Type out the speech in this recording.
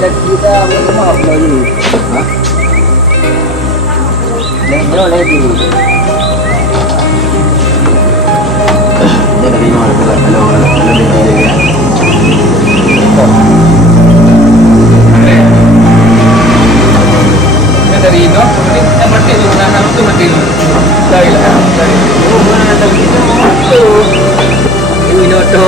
Kita mau lagi. Hah? Lagi. Dia dari mana kalau lebih dia. Dari itu, kita mati di sana itu mati. Dari lah, dari. Oh, mana dari itu? Ini itu.